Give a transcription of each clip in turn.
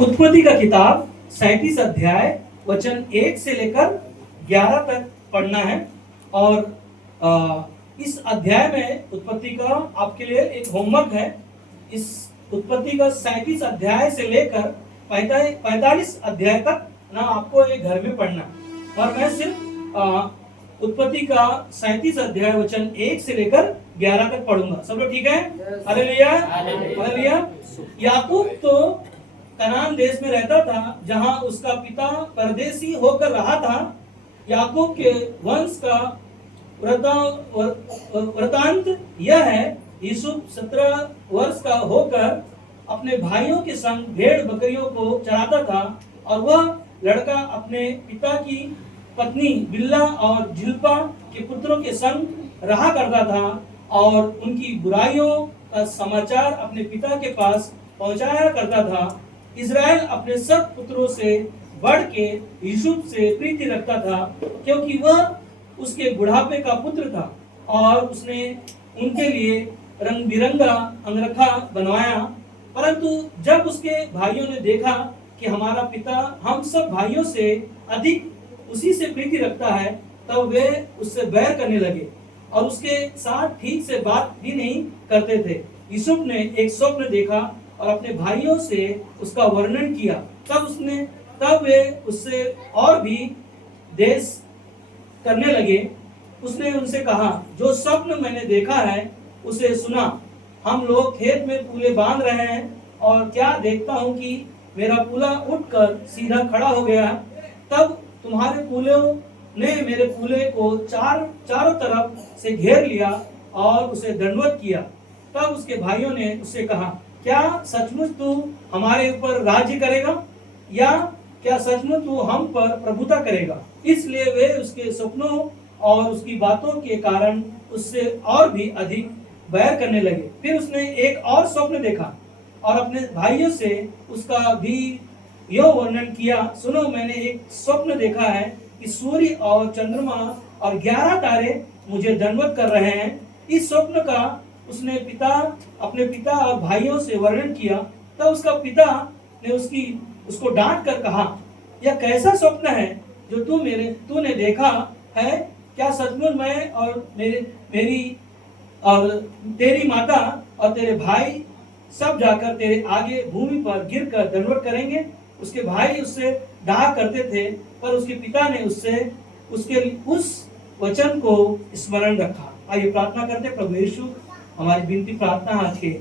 उत्पत्ति का किताब 37 अध्याय वचन 1 से लेकर 11 तक पढ़ना है। और इस अध्याय में उत्पत्ति का आपके लिए एक होमवर्क है। इस उत्पत्ति का 37 अध्याय से लेकर 45 अध्याय तक ना आपको ये घर में पढ़ना है। और मैं सिर्फ उत्पत्ति का 37 अध्याय वचन 1 से लेकर 11 तक पढ़ूंगा। सब लोग ठीक है? Hallelujah hallelujah. याकूब तो कनान देश में रहता था, जहां उसका पिता परदेसी होकर रहा था। याकूब के वंश का वृतांत यह है। यूसुफ 17 वर्ष का होकर अपने भाइयों के संग भेड़ बकरियों को चराता था, और वह लड़का अपने पिता की पत्नी बिल्ला और जिल्पा के पुत्रों के संग रहा करता था, और उनकी बुराइयों का समाचार अपने पिता के पास पहुंचाया करता था। इज़राइल अपने सब पुत्रों से बढ़ के यूसुफ से प्रीति रखता था, क्योंकि वह उसके बुढ़ापे का पुत्र था, और उसने उनके लिए रंग बिरंगा अंगरखा बनवाया। परंतु जब उसके भाइयों ने देखा कि हमारा पिता हम सब भाइयों से अधिक उसी से प्रीति रखता है, तब वे उससे बैर करने लगे और उसके साथ ठीक से बात भी नहीं करते थे। यूसुफ ने एक स्वप्न देखा और अपने भाइयों से उसका वर्णन किया। तब वे उससे और भी देश करने लगे। उसने उनसे कहा, जो स्वप्न मैंने देखा है उसे सुना। हम लोग खेत में पूले बांध रहे हैं, और क्या देखता हूं कि मेरा पूला उठकर सीधा खड़ा हो गया। तब तुम्हारे पूलों ने मेरे पूले को चारों तरफ से घेर लिया और उसे दंडवत किया। तब उसके भाइयों ने उससे कहा, क्या सचमुच तू हमारे ऊपर राज्य करेगा, या क्या सचमुच तू हम पर प्रभुता करेगा? इसलिए वे उसके सपनों और उसकी बातों के कारण उससे और भी अधिक बैर करने लगे। फिर उसने एक और स्वप्न देखा और अपने भाइयों से उसका भी यह वर्णन किया। सुनो, मैंने एक स्वप्न देखा है कि सूर्य और चंद्रमा और 11 तारे मुझे दंडवत कर रहे हैं। इस स्वप्न का उसने अपने पिता और भाइयों से वर्णन किया। तब उसका पिता ने उसको डांट कर कहा, यह कैसा स्वप्न है जो तूने देखा है? क्या सचमुच मैं और मेरी और तेरी माता और तेरे भाई सब जाकर तेरे आगे भूमि पर गिरकर दंडवत करेंगे? उसके भाई उससे डाह करते थे, पर उसके पिता ने उसके उस वचन को स्मरण रखा। आइए प्रार्थना करते। प्रभु यीशु, हमारी विनती प्रार्थना आज के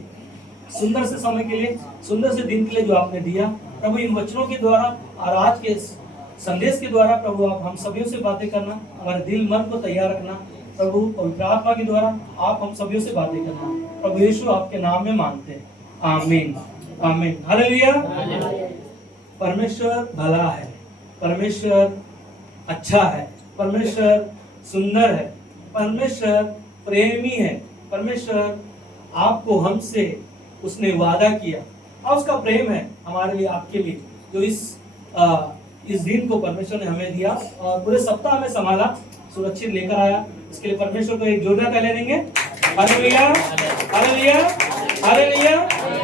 सुंदर से समय के लिए, सुंदर से दिन के लिए जो आपने दिया प्रभु, इन वचनों के द्वारा और आज के संदेश के द्वारा प्रभु आप हम सभी से बातें करना, हमारे दिल मन को तैयार रखना प्रभु। पवित्र आत्मा के द्वारा आप हम सभी से बातें करना प्रभु यीशु, आपके नाम में मांगते हैं, आमीन आमीन हालेलुया। परमेश्वर भला है, परमेश्वर अच्छा है, परमेश्वर सुंदर है, परमेश्वर प्रेमी है। परमेश्वर आपको हमसे उसने वादा किया, और उसका प्रेम है हमारे लिए, आपके लिए, जो इस दिन को परमेश्वर ने हमें दिया और पूरे सप्ताह में संभाला, सुरक्षित लेकर आया। इसके लिए परमेश्वर को एक जोरदार ताली देंगे। Hallelujah hallelujah hallelujah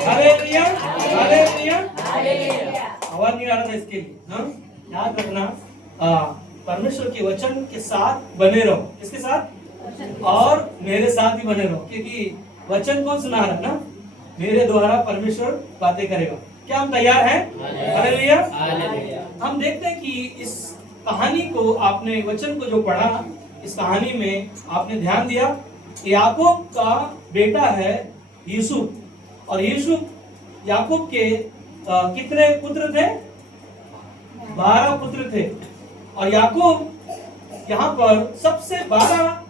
hallelujah hallelujah. आवाज नहीं आ रहा था इसके लिए। याद रखना, परमेश्वर के वचन के साथ बने रहो। किसके साथ? और मेरे साथ भी बने रहो, क्योंकि वचन कौन सुना रहा है ना? मेरे द्वारा परमेश्वर बातें करेगा। क्या हम तैयार हैं? हालेलुया। हम देखते हैं कि इस कहानी को, आपने वचन को जो पढ़ा, इस कहानी में आपने ध्यान दिया, याकूब का बेटा है यूसुफ, और यूसुफ याकूब के कितने पुत्र थे? 12 पुत्र थे। और याकूब यहाँ पर सबसे 12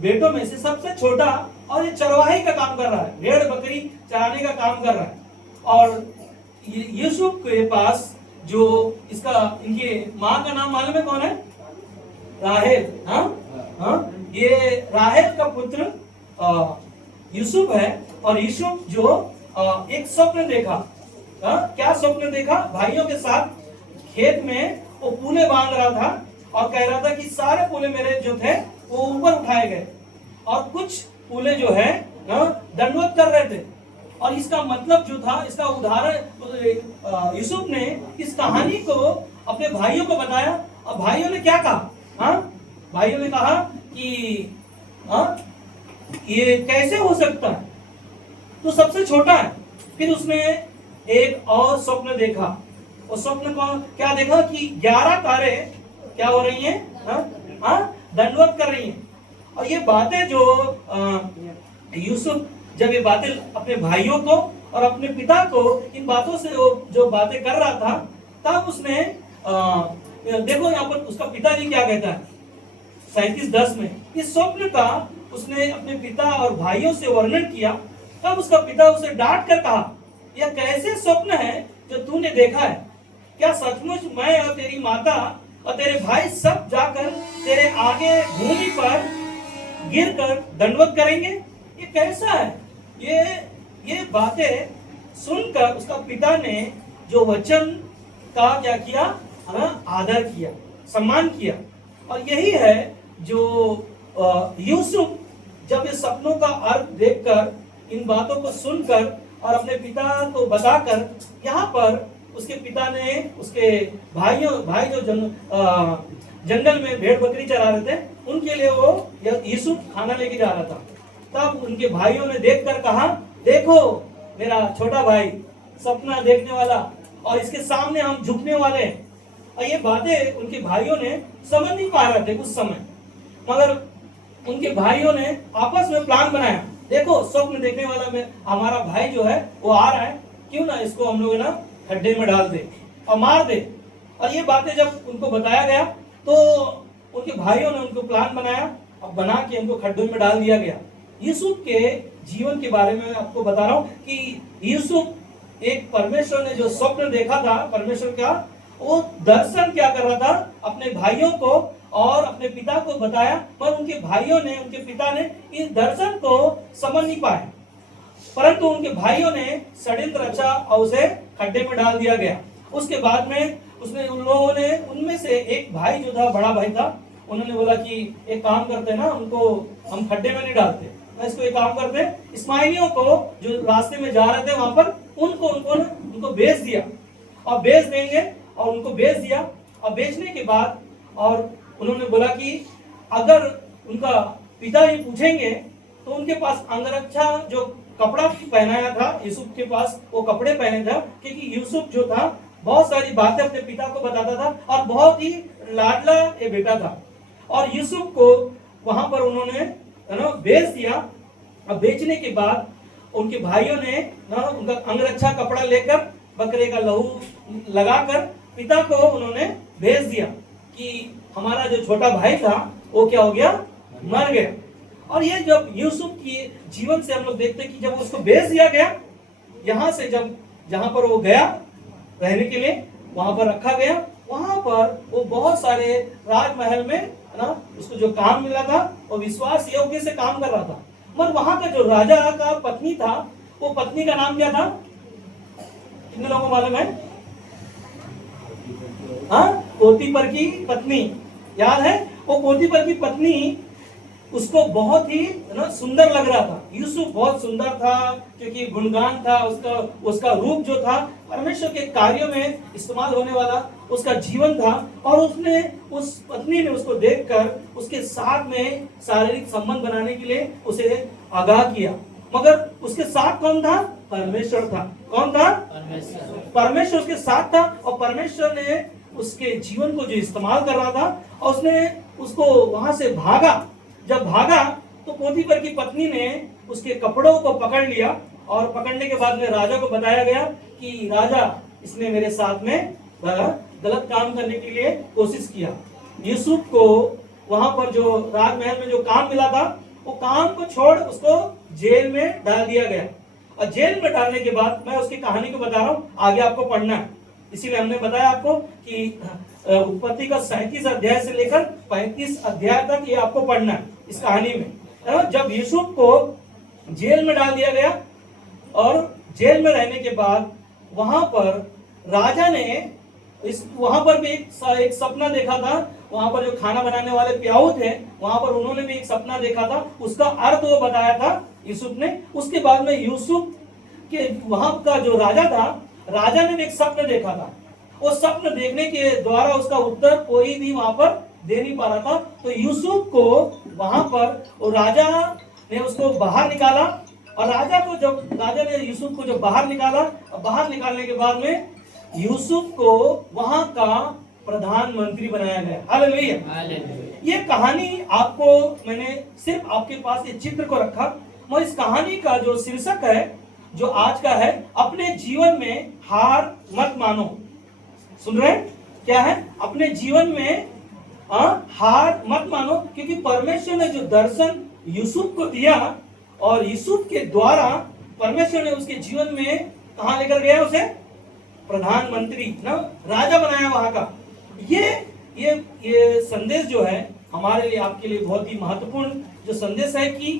बेटों में से सबसे छोटा, और ये चरवाही का काम कर रहा है, भेड़ बकरी चराने का काम कर रहा है। और यूसुफ के पास जो इनके माँ का नाम मालूम है कौन है? राहेल। ये राहेल का पुत्र यूसुफ है। और यूसुफ जो एक स्वप्न देखा। क्या स्वप्न देखा? भाइयों के साथ खेत में वो पूले बांध रहा था और कह रहा था कि सारे पूले मेरे जो थे वो ऊपर उठाए गए, और कुछ पूले जो है दंडवत कर रहे थे। और इसका मतलब जो था, इसका उदाहरण यूसुफ ने इस कहानी को अपने भाइयों को बताया और भाइयों ने क्या कहा? हाँ, भाइयों ने कहा कि हाँ, ये कैसे हो सकता है, तो सबसे छोटा है। फिर उसने एक और स्वप्न देखा। उस स्वप्न को क्या देखा कि 11 तारे क्या हो रही हैं? हाँ, दंडवत कर रही हैं। और ये बातें जो यूसुफ जब ये बातें अपने भाइयों को और अपने पिता को इन बातों से जो बातें कर रहा था, तब उसने देखो यहाँ पर उसका पिताजी क्या कहता है 37:10 में, इस स्वप्न का उसने अपने पिता और भाइयों से वर्णन किया। तब उसका पिता उसे डांट कर कहा, यह कैसे स्वप्न है जो तूने देखा है? क्या सचमुच मैं और तेरी माता और तेरे भाई सब जाकर तेरे आगे भूमि पर गिरकर दंडवत करेंगे? ये कैसा है? ये बातें सुनकर उसका पिता ने जो वचन का क्या किया? आदर किया, सम्मान किया। और यही है जो यूसुफ जब ये सपनों का अर्थ देखकर, इन बातों को सुनकर और अपने पिता को बताकर, यहाँ पर उसके पिता ने उसके भाई जो जंगल में भेड़ बकरी चरा रहे थे, उनके लिए वो यूसुफ खाना लेके जा रहा था। तब उनके भाइयों ने देखकर कहा, देखो मेरा छोटा भाई सपना देखने वाला, और इसके सामने हम झुकने वाले हैं। और ये बातें उनके भाइयों ने समझ नहीं पा रहे थे उस समय, मगर उनके भाइयों ने आपस में प्लान बनाया, देखो स्वप्न देखने वाला में हमारा भाई जो है वो आ रहा है, क्यों ना इसको हम लोग ना खड्डे में डाल दे और मार दे। और ये बातें जब उनको बताया गया तो उनके भाइयों ने उनको प्लान बनाया और बना के उनको खड्डों में डाल दिया गया। यूसुफ के जीवन के बारे में आपको बता रहा हूं कि यूसुफ एक परमेश्वर ने जो स्वप्न देखा था, परमेश्वर का वो दर्शन क्या कर रहा था, अपने भाइयों को और अपने पिता को बताया, पर उनके भाइयों ने, उनके पिता ने इस दर्शन को समझ नहीं पाए, परंतु उनके भाइयों ने षड्यंत्र रचा और उसे खड्डे में डाल दिया गया। उसके बाद में उसने उन लोगों ने, उनमें से एक भाई जो था, बड़ा भाई था, उन्होंने बोला कि एक काम करते ना, उनको हम खड्डे में नहीं डालते, इसको एक काम करते, इस्माइलियों को जो रास्ते में जा रहे थे वहां पर उनको बेच दिया और बेच देंगे, और उनको बेच दिया। और बेचने के बाद और उन्होंने बोला कि अगर उनका पिता ही पूछेंगे तो उनके पास अंगरक्षा जो कपड़ा पहनाया था, यूसुफ के पास वो कपड़े पहने था, क्योंकि यूसुफ जो था बहुत सारी बातें अपने पिता को बताता था और बहुत ही लाडला ये बेटा था। और यूसुफ को वहां पर उन्होंने बेच दिया। अब बेचने के बाद उनके भाइयों ने उनका अंगरक्षा कपड़ा लेकर बकरे का लहू लगाकर पिता को उन्होंने भेज दिया कि हमारा जो छोटा भाई था वो क्या हो गया, मर गया। और ये जब यूसुफ के जीवन से हम लोग देखते हैं कि जब उसको भेज दिया गया, यहाँ से जब जहां पर वो गया रहने के लिए, वहां पर रखा गया, वहां पर वो बहुत सारे राजमहल में उसको जो काम मिला था वो विश्वास योग्य से काम कर रहा था। मगर वहां का जो राजा का पत्नी था, वो पत्नी का नाम क्या था, कितने लोगों को मालूम है? पोतीपर की पत्नी, याद है? वो पोतीपर की पत्नी उसको बहुत ही सुंदर लग रहा था। यूसुफ बहुत सुंदर था क्योंकि गुणगान था उसका रूप जो था परमेश्वर के कार्यों में इस्तेमाल होने वाला उसका जीवन था। और उसने उस पत्नी ने उसको देखकर उसके साथ में शारीरिक संबंध बनाने के लिए उसे आगाह किया, मगर उसके साथ कौन था? परमेश्वर था। कौन था? परमेश्वर उसके साथ था। और परमेश्वर ने उसके जीवन को जो इस्तेमाल कर रहा था, और उसने उसको वहां से भागा। जब भागा तो पोतीपर की पत्नी ने उसके कपड़ों को पकड़ लिया, और पकड़ने के बाद में राजा को बताया गया कि राजा, इसने मेरे साथ में गलत काम करने के लिए कोशिश किया। यूसुफ को वहां पर जो राजमहल में जो काम मिला था, वो काम को छोड़ उसको जेल में डाल दिया गया। और जेल में डालने के बाद, मैं उसकी कहानी को बता रहा हूँ, आगे आपको पढ़ना है, इसीलिए हमने बताया आपको कि उत्पत्ति का 37 अध्याय से लेकर 35 अध्याय तक ये आपको पढ़ना है इस कहानी में। जब यूसुफ को जेल में डाल दिया गया, और जेल में रहने के बाद वहां पर राजा ने वहां पर भी एक सपना देखा था। वहां पर जो खाना बनाने वाले प्याऊ थे, वहां पर उन्होंने भी एक सपना देखा था, उसका अर्थ वो बताया था यूसुफ ने। उसके बाद में यूसुफ के वहां का जो राजा था, राजा ने एक स्वप्न देखा था। वो स्वप्न देखने के द्वारा उसका उत्तर कोई भी वहां पर दे नहीं पा रहा था। तो यूसुफ को वहां पर वो राजा ने उसको बाहर निकाला, और राजा ने यूसुफ को जब बाहर निकाला, और बाहर निकालने के बाद में यूसुफ को वहां का प्रधानमंत्री बनाया गया। हालेलुया। ये कहानी आपको मैंने सिर्फ आपके पास ये चित्र को रखा, और इस कहानी का जो शीर्षक है जो आज का है, अपने जीवन में हार मत मानो। सुन रहे हैं? क्या है? अपने जीवन में हार मत मानो, क्योंकि परमेश्वर ने जो दर्शन यूसुफ को दिया, और यूसुफ के द्वारा परमेश्वर ने उसके जीवन में कहां लेकर गया, उसे प्रधानमंत्री ना राजा बनाया वहां का। ये संदेश जो है हमारे लिए, आपके लिए बहुत ही महत्वपूर्ण जो संदेश है कि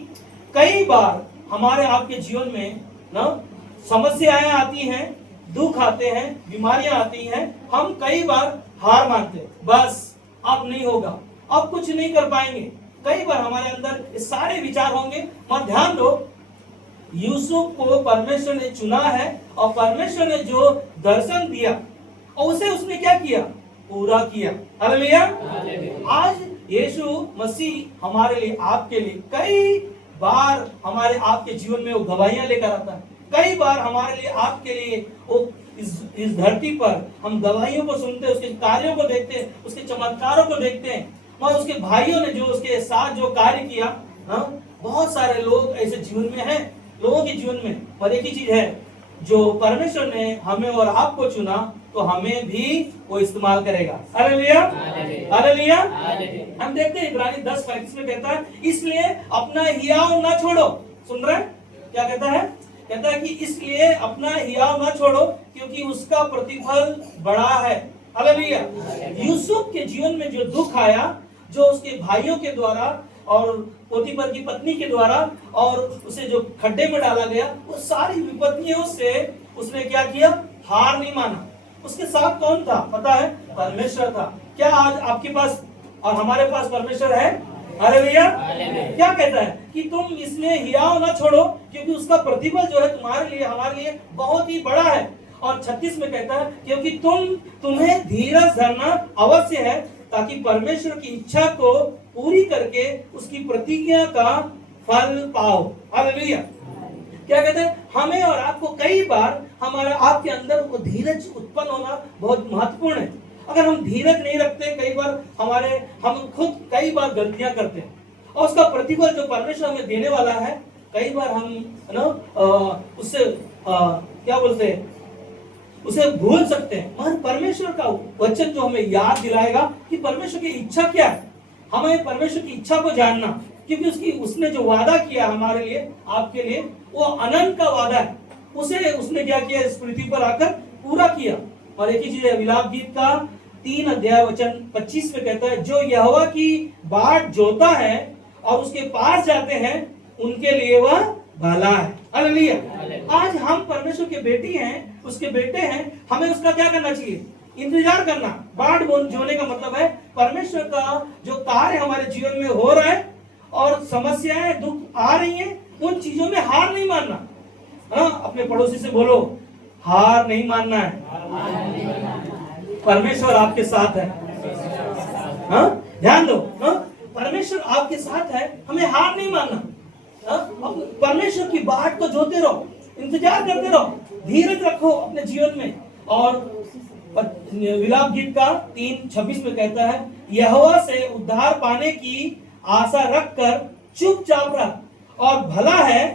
कई बार हमारे आपके जीवन में ना समस्याएं आती हैं, दुख आते हैं, बीमारियां आती हैं, हम कई बार हार मानते हैं, बस अब नहीं होगा, अब कुछ नहीं कर पाएंगे। कई बार हमारे अंदर ये सारे विचार होंगे। मगर ध्यान दो, यूसुफ को परमेश्वर ने चुना है, और परमेश्वर ने जो दर्शन दिया और उसे उसने क्या किया? पूरा किया। हालेलुया। आज यीशु मसीह हमारे लिए, आपके लिए कई बार हमारे आपके जीवन में वो गवाहियां लेकर आता है। कई बार हमारे लिए, आपके लिए वो इस धरती पर हम गवाहियों को सुनते हैं, उसके कार्यों को देखते हैं, उसके चमत्कारों को देखते हैं, और उसके भाइयों ने जो उसके साथ जो कार्य किया। बहुत सारे लोग ऐसे जीवन में हैं, लोगों के जीवन में। पर एक ही चीज है, जो परमेश्वर ने हमें और आपको चुना, तो हमें भी वो इस्तेमाल करेगा। Hallelujah, hallelujah. हम देखते हैं इब्रानी 10:35 में कहता है, इसलिए अपना हियाव ना छोड़ो। सुन रहे हैं? क्या कहता है? कहता है कि इसलिए अपना हियाव ना छोड़ो, क्योंकि उसका प्रतिफल बड़ा है। हालेलुया। यूसुफ के जीवन में जो दुख आया, जो उसके भाइयों के द्वारा और पोतीफर की पत्नी के द्वारा, और उसे जो खड्डे में डाला गया, वो सारी विपत्तियों से उसने क्या किया? हार नहीं माना। उसके साथ कौन था पता है? परमेश्वर था। क्या आज आपके पास और हमारे पास परमेश्वर है? हालेलुया। क्या कहता है कि तुम इसमें हियाव ना छोड़ो, क्योंकि उसका प्रतिफल जो है तुम्हारे लिए, हमारे लिए बहुत ही बड़ा है। और 36 में कहता है, क्योंकि तुम्हें धीरज धरना अवश्य है, ताकि परमेश्वर की इच्छा को पूरी करके उसकी प्रतिज्ञा का फल पाओ। हालेलुया। क्या कहते हैं? हमें और आपको कई बार हमारे आपके अंदर वो धीरज उत्पन्न होना बहुत महत्वपूर्ण है। अगर हम धीरज नहीं रखते, कई बार हम खुद कई बार गलतियां करते हैं, और उसका प्रतिफल जो परमेश्वर हमें देने वाला है, कई बार हम उससे क्या बोलते हैं, उसे भूल सकते हैं। मगर परमेश्वर का वचन जो हमें याद दिलाएगा कि परमेश्वर की इच्छा क्या है, हमें परमेश्वर की इच्छा को जानना, क्योंकि उसने जो वादा किया हमारे लिए, आपके लिए, वो अनंत का वादा है। उसे उसने क्या किया? इस पृथ्वी पर आकर पूरा किया। और एक ही चीज है, विलाप गीत का 3 अध्याय वचन 25 में कहता है, जो यहोवा की बाट जोता है और उसके पास जाते हैं, उनके लिए वह भला है। हालेलुया। आज हम परमेश्वर के बेटी हैं, उसके बेटे हैं, हमें उसका क्या करना चाहिए? इंतजार करना। बाट जोने का मतलब है परमेश्वर का जो कार्य हमारे जीवन में हो रहा है, और समस्याएं, दुख आ रही हैं, उन चीजों में हार नहीं मानना। अपने पड़ोसी से बोलो, हार नहीं मानना है, परमेश्वर आपके साथ है। ध्यान दो, परमेश्वर आपके साथ है, हमें हार नहीं मानना। परमेश्वर की बाट को जोते रहो, इंतजार करते रहो, धीरज रखो अपने जीवन में। और विलाप गीत का 3:26 में कहता है, यहोवा से उद्धार पाने की आशा रखकर चुपचाप रह, और भला है।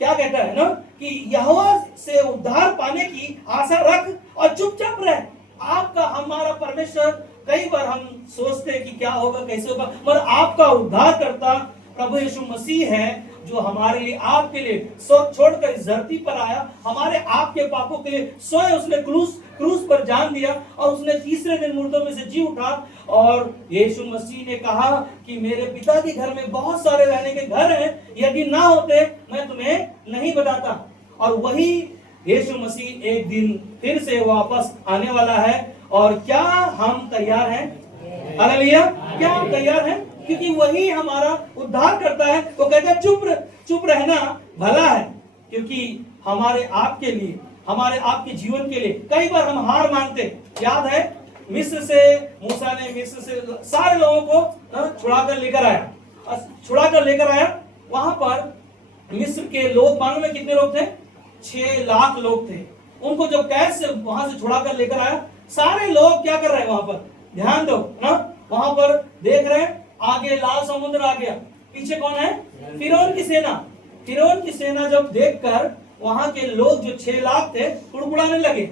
क्या कहता है ना कि यहोवा से उद्धार पाने की आशा रख और चुपचाप रह। आपका, हमारा परमेश्वर, कई बार हम सोचते हैं कि क्या होगा, कैसे होगा, मगर आपका उद्धार करता प्रभु यीशु मसीह है, जो हमारे लिए, आपके लिए स्वर्ग छोड़कर इस धरती पर आया, हमारे आपके पापों के लिए स्वयं उसने क्रूस पर जान दिया, और उसने तीसरे दिन मुर्दों में से जी उठा। और यीशु मसीह ने कहा कि मेरे पिता के घर में बहुत सारे रहने के घर हैं, यदि ना होते मैं तुम्हें नहीं बताता। और वही यीशु मसीह एक दिन फिर से वापस आने वाला है। और क्या हम तैयार हैं? हालेलुया। क्या हम तैयार हैं? क्योंकि वही हमारा उद्धार करता है। वो कहता है चुप रहना भला है, क्योंकि हमारे आपके लिए, हमारे आपके जीवन के लिए। कई बार हम हार मानते, याद है मिस्र से मूसा ने मिस्र से सारे लोगों को छुड़ाकर लेकर आया। वहां पर मिस्र के लोग मालूम है कितने लोग थे? 6 लाख लोग थे। उनको जब कैद से वहां से छुड़ाकर लेकर आया, सारे लोग क्या कर रहे हैं वहां पर? ध्यान दो ना, वहां पर देख रहे हैं आगे लाल समुद्र आ गया, पीछे कौन है? फिरौन की सेना। फिरौन की सेना जब देखकर वहां के लोग जो 6 लाख थे कुड़कुड़ाने लगे।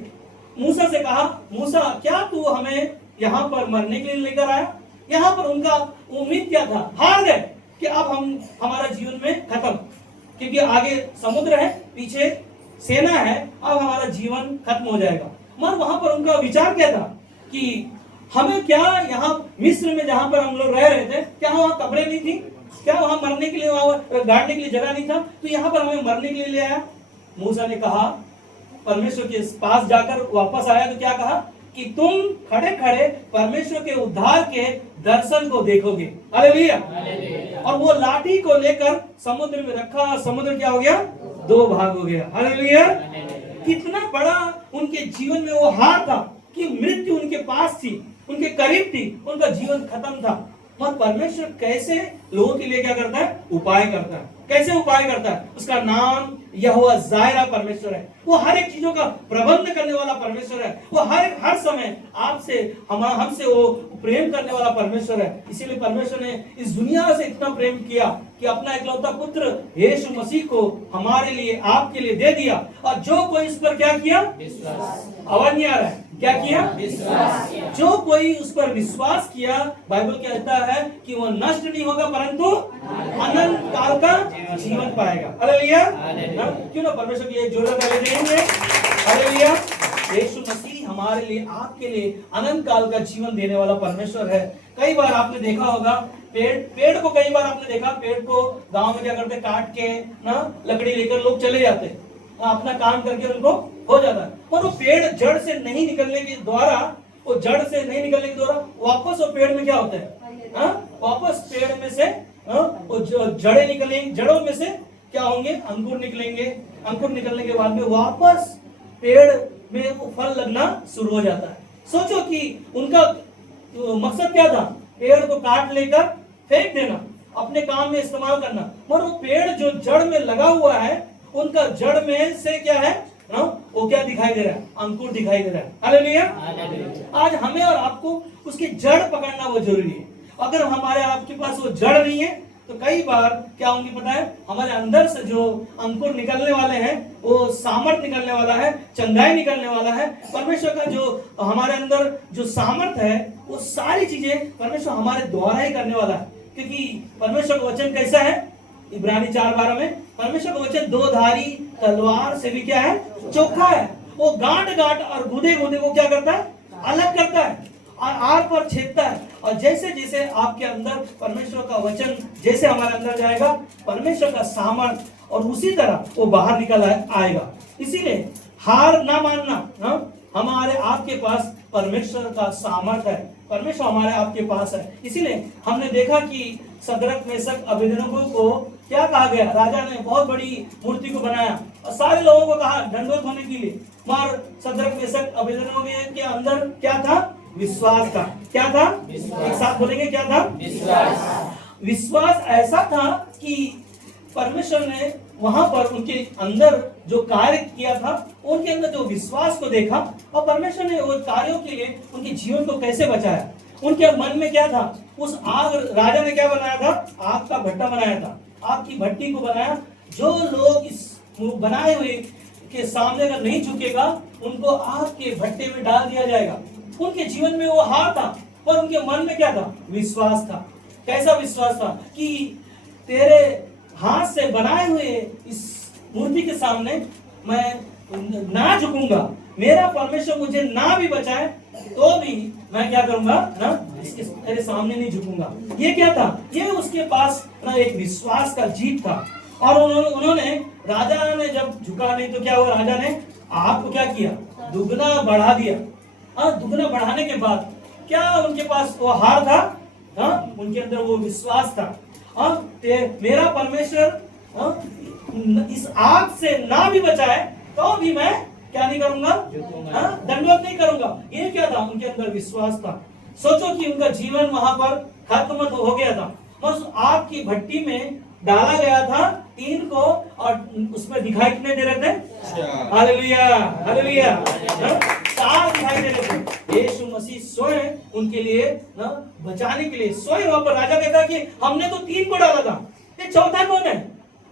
मूसा से कहा, मूसा क्या तू हमें यहाँ पर मरने के लिए लेकर आया? यहाँ पर उनका उम्मीद क्या था? हार गए कि अब हमारा जीवन में खत्म, क्योंकि आगे समुद्र है, पीछे सेना है, अब हमारा जीवन खत्म हो जाएगा। मगर वहां पर उनका विचार क्या था कि हमें क्या यहाँ मिस्र में जहां पर हम लोग रह रहे थे, क्या वहां कब्रें नहीं थी? क्या वहां मरने के लिए, वहां गाड़ने के लिए जगह नहीं था? तो यहाँ पर हमें मरने के लिए ले आया। मूसा ने कहा, परमेश्वर के पास जाकर वापस आया तो क्या कहा कि तुम खड़े खड़े परमेश्वर के उद्धार के दर्शन को देखोगे। हालेलुया। और वो लाठी को लेकर समुद्र में रखा, समुद्र क्या हो गया? 2 भाग हो गया। हालेलुया। कितना बड़ा उनके जीवन में वो हार था कि मृत्यु उनके पास थी, उनके करीब थी, उनका जीवन खत्म था। मगर परमेश्वर कैसे लोगों के लिए क्या करता है? उपाय करता है। कैसे उपाय करता है? उसका नाम यहोवा जायरा परमेश्वर है। वो हर एक चीजों का प्रबंध करने वाला परमेश्वर है। वो हर समय आपसे हमसे वो प्रेम करने वाला परमेश्वर है। इसीलिए परमेश्वर ने इस दुनिया से इतना प्रेम किया कि अपना इकलौता पुत्र यीशु मसीह को हमारे लिए, आपके लिए दे दिया। और जो कोई इस पर क्या किया? आवाज नहीं आ रहा है? क्या किया? विश्वास किया। जो कोई उस पर विश्वास किया, बाइबल कहता है कि वो नष्ट नहीं होगा परंतु अनंत काल का जीवन पाएगा। हालेलुया। क्यों ना परमेश्वर की एक जोरदार ताली देंगे। हालेलुया। यीशु मसीह हमारे लिए, आपके लिए अनंत काल का जीवन देने वाला परमेश्वर है। कई बार आपने देखा होगा पेड़ को, कई बार आपने देखा पेड़ को गांव में क्या करते? काट के ना लकड़ी लेकर लोग चले जाते, अपना काम करके उनको हो जाता है। पर वो पेड़ जड़ से नहीं निकलने के द्वारा, वापस वो पेड़ में क्या होता है? वापस पेड़ में से वो जड़ें निकलेंगी, जड़ों में से क्या होंगे? अंकुर निकलेंगे। अंकुर निकलने के बाद में वापस पेड़ में वो फल लगना शुरू हो जाता है। सोचो कि उनका मकसद क्या था? पेड़ को काट लेकर फेंक देना, अपने काम में इस्तेमाल करना। मगर वो पेड़ जो जड़ में लगा हुआ है, उनका जड़ में से क्या है? वो क्या दिखाई दे रहा है? अंकुर दिखाई दे रहा है। हालेलुया। आज हमें और आपको उसकी जड़ पकड़ना वो जरूरी है। अगर हमारे आपके पास वो जड़ नहीं है तो कई बार क्या होंगी पता है? हमारे अंदर से जो अंकुर निकलने वाले हैं, वो सामर्थ निकलने वाला है, चंगाई निकलने वाला है। परमेश्वर का जो हमारे अंदर जो सामर्थ है, वो सारी चीजें परमेश्वर हमारे द्वारा ही करने वाला है। क्योंकि परमेश्वर का वचन कैसा है? इब्रानी 4:12 में परमेश्वर का वचन 2 धारी तलवार से भी क्या है? चोखा है। वो गांठ और गुदे को क्या करता है? अलग करता है और आर पर छेदता है। और जैसे जैसे आपके अंदर परमेश्वर का वचन जैसे हमारे अंदर जाएगा, परमेश्वर का सामर्थ, और उसी तरह वो बाहर निकल आएगा। इसीलिए हार ना मानना। हमारे आपके पास परमेश्वर का सामर्थ है, परमेश्वर हमारे आपके पास है। इसीलिए हमने देखा कि सदरक मेशक अबेदनगो को क्या कहा गया? राजा ने बहुत बड़ी मूर्ति को बनाया और सारे लोगों को कहा दंडवत होने के लिए। मगर सदरक मेशक अबेदनगो के अंदर क्या था? विश्वास था। क्या था? एक साथ बोलेंगे, क्या था? विश्वास ऐसा था कि परमेश्वर ने वहां पर उनके अंदर जो कार्य किया था, उनके अंदर जो विश्वास को देखा, और परमेश्वर ने उन कार्यों के लिए उनके जीवन को कैसे बचाया। उनके मन में क्या था? उस आग, राजा ने क्या बनाया था? आग का भट्टा बनाया था, आग की भट्टी को बनाया। जो लोग इस बनाए हुए के सामने अगर नहीं झुकेगा, उनको आग के भट्टे में डाल दिया जाएगा। उनके जीवन में वो हार था, पर उनके मन में क्या था? विश्वास था। कैसा विश्वास था? कि तेरे हाथ से बनाए हुए इस मूर्ति के सामने मैं ना झुकूंगा, मेरा परमेश्वर मुझे ना भी बचाए तो भी मैं क्या करूंगा ना, इसके तेरे सामने नहीं झुकूंगा। ये क्या था? ये उसके पास ना एक विश्वास का जीत था। और उन्होंने राजा ने जब झुका नहीं तो क्या हुआ? राजा ने आग को क्या किया? दुगना बढ़ा दिया। दुगना बढ़ाने के बाद क्या उनके पास वो हार था? उनके अंदर वो विश्वास था। मेरा परमेश्वर इस आग से ना भी बचाए तो भी मैं क्या नहीं करूंगा, दंडवत नहीं करूंगा। ये क्या था? उनके अंदर विश्वास था। सोचो कि उनका जीवन वहां पर खत्म हो गया था, बस आग की भट्टी में डाला गया था तीन को, और उसमें दिखाई कितने दे रहे थे? हालेलुया, हालेलुया, चार दिखाई दे रहे थे। यीशु मसीह स्वयं उनके लिए बचाने के लिए स्वयं वहां पर, राजा कहता कि हमने तो तीन को डाला था, ये चौथा कौन है?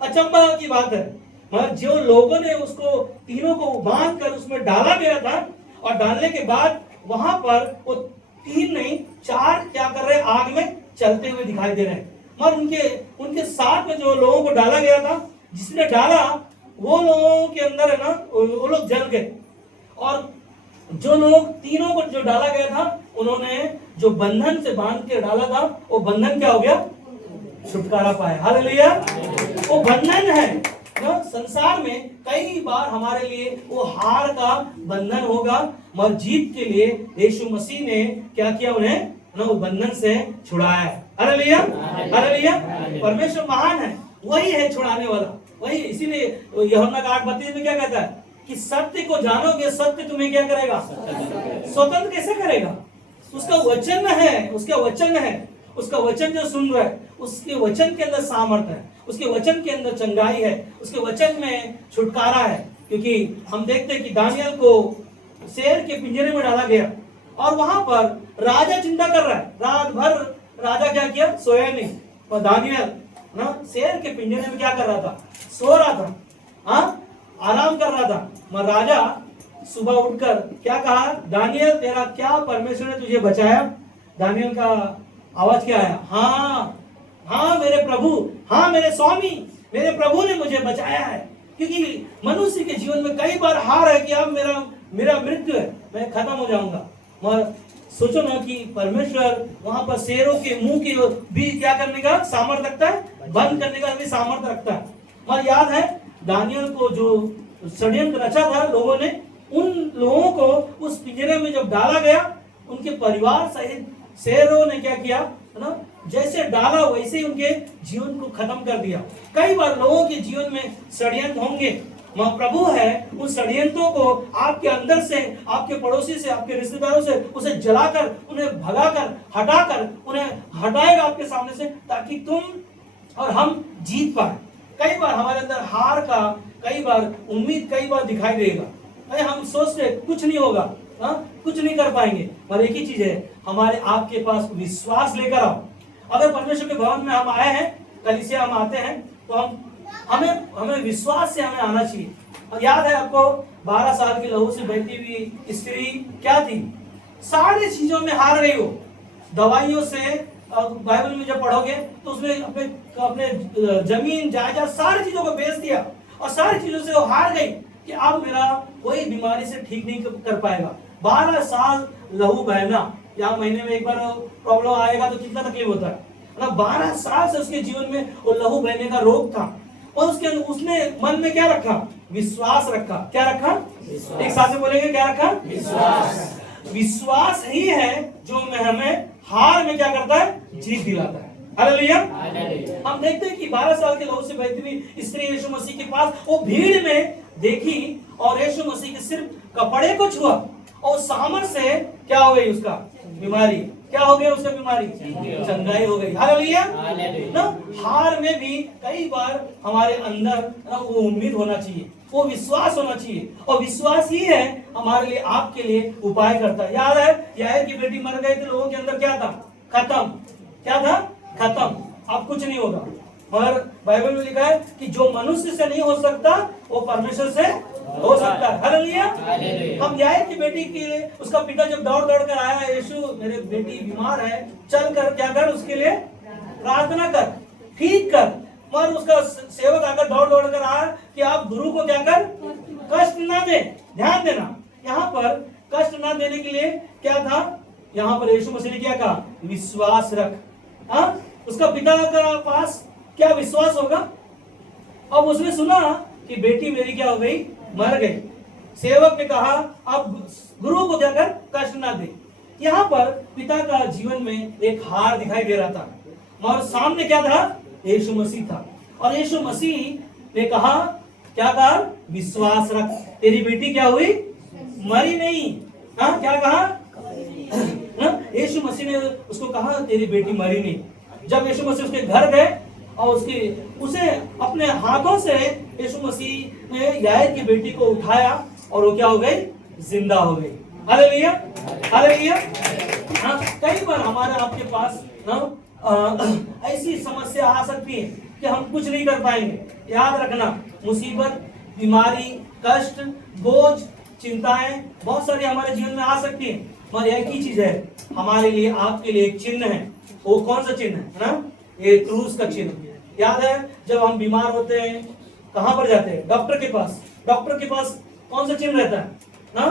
अचंभा की बात है, मगर जो लोगों ने उसको तीनों को बांध कर उसमें डाला गया था, और डालने के बाद वहां पर वो तीन नहीं चार क्या कर रहे, आग में चलते हुए दिखाई दे रहे हैं। मगर उनके साथ में जो लोगों को डाला गया था, जिसने डाला वो लोगों के अंदर है ना, वो लोग जल गए, और जो लोग तीनों को जो डाला गया था, उन्होंने जो बंधन से बांध के डाला था, वो बंधन क्या हो गया? छुटकारा पाया। हालेलुया, वो बंधन है ना। संसार में कई बार हमारे लिए वो हार का बंधन होगा, मगर जीत के लिए यीशु मसीह ने क्या किया? उन्हें ना वो बंधन से छुड़ाया है। Hallelujah, hallelujah. परमेश्वर महान है, वही है छुड़ाने वाला, वही। इसीलिए यूहन्ना 8:32 में क्या कहता है कि सत्य को जानोगे, सत्य तुम्हें क्या करेगा? स्वतंत्र कैसे करेगा? उसका वचन है, उसका वचन है, उसका वचन जो सुन रहा है, उसके वचन के अंदर सामर्थ है, उसके वचन के अंदर चंगाई है, उसके वचन में छुटकारा है। क्योंकि हम देखते हैं कि दानियल को शेर के पिंजरे में डाला गया, और वहां पर राजा चिंता कर रहा है, रात भर राजा क्या किया? सोया नहीं, और दानियल ना शेर के पिंजरे में क्या कर रहा था? सो रहा था, आराम कर रहा था। मगर राजा सुबह उठकर क्या कहा? दानियल, तेरा क्या परमेश्वर ने तुझे बचाया? दानियल का आवाज क्या आया? हाँ हाँ मेरे प्रभु, हाँ मेरे स्वामी, मेरे प्रभु ने मुझे बचाया है। क्योंकि मनुष्य के जीवन में कई बार हार है कि अब मेरा मृत्यु है, मैं खत्म हो जाऊंगा। मगर सोचो ना कि परमेश्वर वहां पर शेरों के मुंह की भी क्या करने का सामर्थ्य रखता है, बंद करने का भी सामर्थ्य रखता है। और याद है दानियल को जो षड्यंत्र रचा था लोगों ने, उन लोगों को उस पिंजरे में जब डाला गया, उनके परिवार सहित शेरों ने क्या किया ना, जैसे डाला वैसे ही उनके जीवन को खत्म कर दिया। कई बार लोगों के जीवन में षड्यंत्र होंगे, मगर प्रभु है उन षड्यंत्रों को आपके अंदर से, आपके पड़ोसी से, आपके रिश्तेदारों से उसे जलाकर, उन्हें भगाकर, हटाकर, उन्हें हटाएगा आपके सामने से, ताकि तुम और हम जीत पाए। कई बार हमारे अंदर हार का, कई बार उम्मीद कई बार दिखाई देगा, हम सोचते कुछ नहीं होगा, कुछ नहीं कर पाएंगे। पर एक ही चीज है, हमारे आपके पास विश्वास लेकर आओ। अगर परमेश्वर के भवन में हम आए हैं, कलीसिया हम आते हैं, तो हमें विश्वास से हमें आना चाहिए। और याद है आपको 12 साल की लहू से बहती हुई स्त्री क्या थी? सारी चीजों में हार गई वो, दवाइयों से, बाइबल में जब पढ़ोगे तो उसमें अपने जमीन जायदाद सारी चीजों को बेच दिया, और सारी चीजों से वो हार गई कि अब मेरा कोई बीमारी से ठीक नहीं कर पाएगा। 12 साल लहू बहना, या महीने में एक बार प्रॉब्लम आएगा तो कितना तकलीफ होता है ना। 12 साल से उसके जीवन में वो लहू बहने का रोग था, और उसने मन में क्या रखा? विश्वास रखा। क्या रखा? एक साथ में बोलेंगे, क्या रखा? विश्वास। विश्वास ही है जो हमें हार में क्या करता है? जीत दिलाता है। हालेलुया। हम देखते हैं कि 12 साल के लहू से बहती हुई स्त्री यीशु मसीह के पास, वो भीड़ में देखी, और यीशु मसीह के सिर्फ कपड़े को छुआ, और सामर्थ से क्या हो गई? उसका बीमारी क्या हो गया? उसका बीमारी चंगाई हो गई। हालेलुया ना। हार में भी कई बार हमारे अंदर वो उम्मीद होना चाहिए, वो विश्वास होना चाहिए, और विश्वास ही है हमारे लिए, आपके लिए उपाय करता है। याद है यायर की बेटी मर गई तो लोगों के अंदर क्या था? खत्म। क्या था? खत्म, अब कुछ नहीं होगा। मगर बाइबल में लिखा है कि जो मनुष्य से नहीं हो सकता वो परमेश्वर से हो सकता है। हालेलुया। हम यायर की बेटी के लिए, उसका पिता जब दौड़ दौड़ कर आया, यीशु मेरे बेटी बीमार है, चल कर क्या कर, उसके लिए प्रार्थना कर, ठीक कर। मगर उसका सेवक आकर दौड़ दौड़ कर आया कि आप गुरु को क्या कर, कष्ट ना दे। ध्यान देना, यहाँ पर कष्ट ना देने के लिए क्या था? यहाँ पर यीशु मसीह ने क्या कहा? विश्वास रख। उसका पिता के पास क्या विश्वास होगा? अब उसने सुना कि बेटी मेरी क्या हो गई? मर गई। सेवक ने कहा अब गुरु को क्या कर, कष्ट ना दे। यहाँ पर पिता का जीवन में एक हार दिखाई दे रहा था, और सामने क्या था? यीशु मसीह था। और यीशु मसीह ने कहा क्या कहा? विश्वास रख, तेरी बेटी क्या हुई? मरी नहीं। हाँ, क्या कहा? यीशु मसीह ने उसको कहा तेरी बेटी मरी नहीं। जब यीशु मसीह उसके घर गए और उसे अपने हाथों से यीशु मसीह ने याईर की बेटी को उठाया और वो क्या हो गई? जिंदा हो गई। Hallelujah, hallelujah. हाँ, कई बार हमारे आपके पास ऐसी समस्या आ सकती है कि हम कुछ नहीं कर पाएंगे। याद रखना, मुसीबत, बीमारी, कष्ट, बोझ, चिंताएं बहुत सारी हमारे जीवन में आ सकती है, मगर एक ही चीज है हमारे लिए, आपके लिए एक चिन्ह है। वो कौन सा चिन्ह है ना? ये क्रूस का चिन्ह। याद है जब हम बीमार होते हैं कहां पर जाते हैं? डॉक्टर के पास। डॉक्टर के पास कौन सा चिन्ह रहता है ना?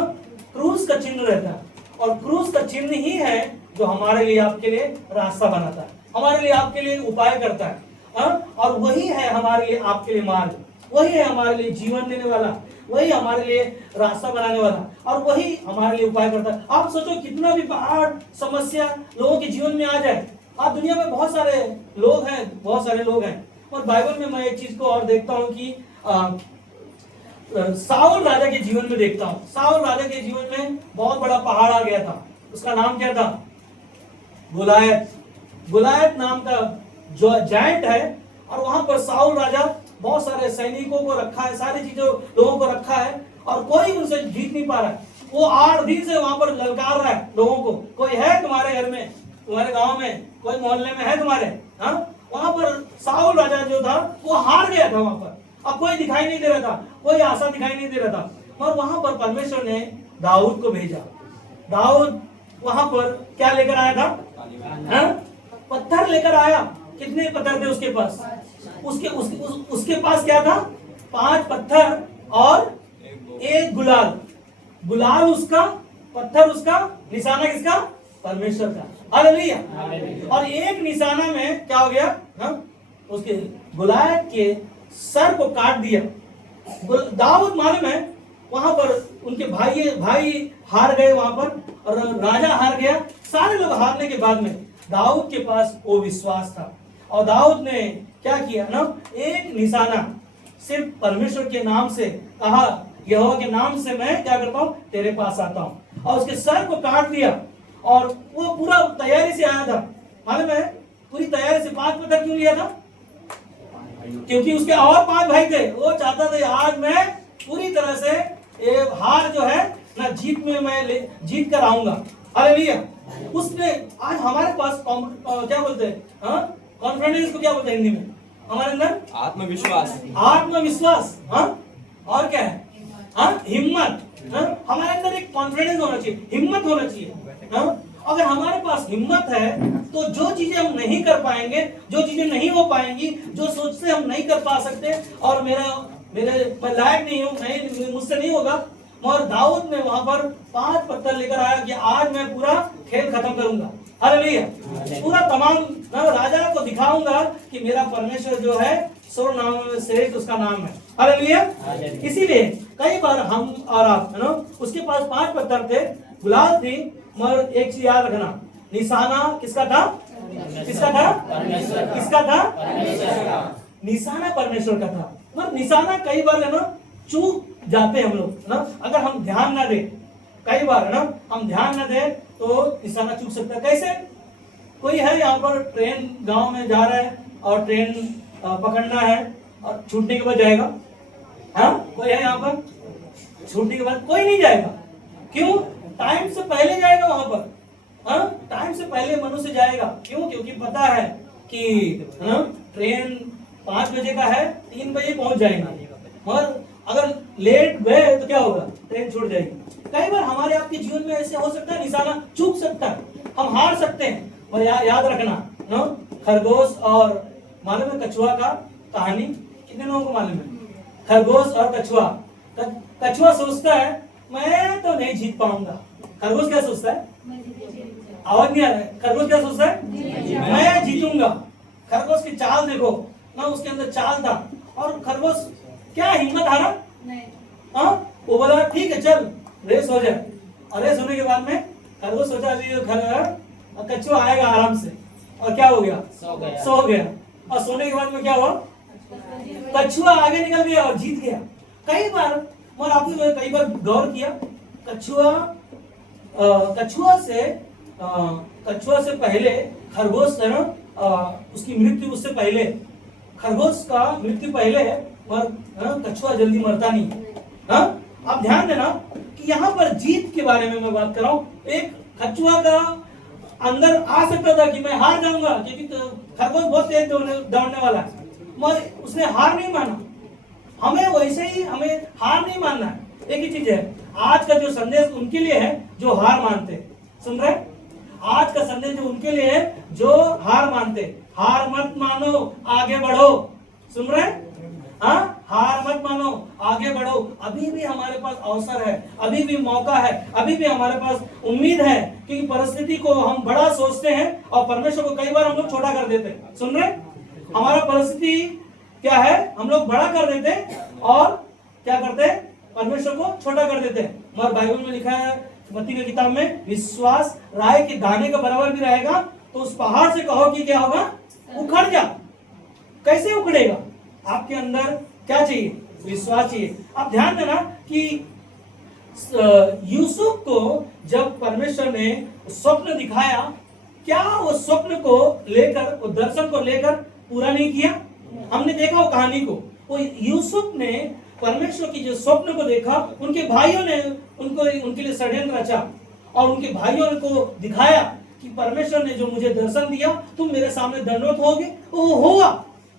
क्रूस का चिन्ह रहता है। और क्रूस का चिन्ह ही है जो हमारे लिए, आपके लिए रास्ता बनाता है, हमारे लिए, आपके लिए उपाय करता है। और वही है हमारे लिए, आपके लिए मार्ग, वही है हमारे लिए जीवन देने वाला, वही हमारे लिए रास्ता बनाने वाला, और वही हमारे लिए उपाय करता है। आप सोचो कितना भी पहाड़ समस्या लोगों के जीवन में आ जाए, आज दुनिया में बहुत सारे लोग हैं, बहुत सारे लोग हैं, और बाइबल में मैं एक चीज को और देखता हूँ कि साउल राजा के जीवन में देखता हूँ। साउल राजा के जीवन में बहुत बड़ा पहाड़ आ गया था, उसका नाम क्या था? गुलायत। गुलायत नाम का जो जायंट है, और वहां पर साउल राजा बहुत सारे सैनिकों को रखा है, सारी चीजों लोगों को रखा है, और कोई उनसे जीत नहीं पा रहा है। वो 8 दिन से वहां पर ललकार रहा है लोगों को, कोई है तुम्हारे घर में, तुम्हारे गांव में, कोई मोहल्ले में है तुम्हारे? हाँ, वहां पर साउल राजा जो था वो हार गया था वहां पर। अब कोई दिखाई नहीं दे रहा था, कोई आशा दिखाई नहीं दे रहा था, और वहां पर परमेश्वर ने दाऊद को भेजा। दाऊद वहां पर क्या लेकर आया था? पत्थर लेकर आया। कितने पत्थर थे उसके पास? उसके पास क्या था? 5 पत्थर और 1 गुलाल। गुलाल उसका, पत्थर उसका, निशाना किसका? परमेश्वर का। हालेलुया। और 1 निशाना में क्या हो गया? उसके गुलायत के सर को काट दिया। दाऊद मालूम है वहां पर उनके भाई हार गए वहां पर, और राजा हार गया, सारे लोग हारने के बाद में दाऊद के पास वो विश्वास था, और दाऊद ने क्या किया ना? 1 निशाना सिर्फ परमेश्वर के नाम से कहा, यहोवा के नाम से मैं क्या करता हूं? तेरे पास आता हूं। और उसके सर को काट दिया, और वो पूरा तैयारी से आया था। मालूम है पूरी तैयारी से 5 पत्थर क्यों लिया था? क्योंकि उसके और 5 भाई थे। वो चाहता था आज मैं पूरी तरह से ये हार जो है ना, जीत में मैं जीत कर आऊंगा। हालेलुया। उसने आज हमारे पास क्या बोलते हैं? कॉन्फिडेंस को क्या बोलते हैं हिंदी में? हमारे अंदर आत्मविश्वास। आत्मविश्वास, हाँ, और क्या है? हिम्मत। हमारे अंदर एक कॉन्फिडेंस होना चाहिए, हिम्मत होना चाहिए। अगर हमारे पास हिम्मत है तो जो चीजें हम नहीं कर पाएंगे, जो चीजें नहीं हो पाएंगी, जो सोचते हम नहीं कर पा सकते, और मैं लायक नहीं हूँ, मुझसे नहीं होगा, मगर दाऊद ने वहां पर 5 पत्थर लेकर आया कि आज मैं पूरा खेल खत्म करूंगा। हालेलुया। पूरा तमाम राजा को दिखाऊंगा कि मेरा परमेश्वर जो है सर्व नामों में श्रेष्ठ उसका नाम है। हालेलुया। इसीलिए कई बार हम और आप है ना, उसके पास 5 पत्थर थे, गुलाल थी, मगर एक चीज याद रखना, निशाना किसका था? किसका था? किसका था? निशाना परमेश्वर का था। मतलब निशाना कई बार है ना चूक जाते हैं हम लोग ना, अगर हम ध्यान ना दें, कई बार है ना हम ध्यान ना दें तो निशाना चूक सकता है। कैसे? कोई है यहाँ पर ट्रेन गांव में जा रहा है और ट्रेन पकड़ना है और छूटने के बाद जाएगा? हाँ, कोई है यहाँ पर? छूटने के बाद कोई नहीं जाएगा। क्यों? टाइम से पहले जाएगा वहां पर। हाँ, टाइम से पहले मनुष्य जाएगा। क्यों? क्योंकि पता है कि ट्रेन 5 बजे का है, 3 बजे पहुंच जाएंगे, मगर अगर लेट गए तो क्या होगा? ट्रेन छूट जाएगी। कई बार हमारे आपके जीवन में ऐसे हो सकता है, निशाना चूक सकता है, हम हार सकते हैं। और याद रखना, खरगोश और मालूम है कछुआ का कहानी? कितने लोगों को मालूम है? खरगोश और कछुआ। कछुआ सोचता है मैं तो नहीं जीत पाऊंगा। खरगोश क्या सोचता है? आवाज नहीं आ रहा है। खरगोश क्या सोचता है? मैं जीतूंगा। खरगोश की चाल देखो ना, उसके अंदर चाल था, और खरगोश क्या हिम्मत हारा? हाँ, वो बोला ठीक है चल रेस हो जाए, और रेस होने के बाद में खरगोश सोचा अभी कछुआ आएगा आराम से, और क्या हो गया? सो गया। और सोने के बाद में क्या हुआ? कछुआ आगे निकल गया और जीत गया। कई बार, और आपने कई बार गौर किया, कछुआ से पहले खरगोश है ना, उसकी मृत्यु उससे पहले, खरगोश का मृत्यु पहले है, और कछुआ जल्दी मरता नहीं। हाँ, आप ध्यान देना कि यहाँ पर जीत के बारे में मैं बात कर रहा हूँ। एक कछुआ का अंदर आ सकता था कि मैं हार जाऊंगा, क्योंकि खरगोश बहुत तेज दौड़ने वाला है, मगर उसने हार नहीं माना। हमें वैसे ही, हमें हार नहीं मानना है। एक ही चीज है, आज का जो संदेश उनके लिए है जो हार मानते। सुन रहे? आज का संदेश जो उनके लिए है जो हार मानते। हार मत मानो, आगे बढ़ो। सुन रहे? हाँ, हार मत मानो, आगे बढ़ो। अभी भी हमारे पास अवसर है, अभी भी मौका है, अभी भी हमारे पास उम्मीद है, क्योंकि परिस्थिति को हम बड़ा सोचते हैं और परमेश्वर को कई बार हम लोग छोटा कर देते हैं। सुन रहे? हमारा परिस्थिति क्या है, हम लोग बड़ा कर देते हैं और क्या करते हैं, परमेश्वर को छोटा कर देते हैं। मगर बाइबल में लिखा है मत्ती की किताब में, विश्वास राय के दाने का बराबर भी रहेगा तो उस पहाड़ से कहो कि क्या होगा, उखड़ जा। कैसे उखड़ेगा? आपके अंदर क्या चाहिए? विश्वास चाहिए। आप ध्यान देना कि यूसुफ को जब परमेश्वर ने स्वप्न दिखाया, क्या वो स्वप्न को लेकर, वो दर्शन को लेकर पूरा नहीं किया? हमने देखा वो कहानी को, वो यूसुफ ने परमेश्वर की जो स्वप्न को देखा, उनके भाइयों ने उनके लिए षड्यंत्र रचा और उनके भाइयों को दिखाया कि परमेश्वर ने जो मुझे दर्शन दिया, तुम मेरे सामने दंडवत होगे। वो हुआ,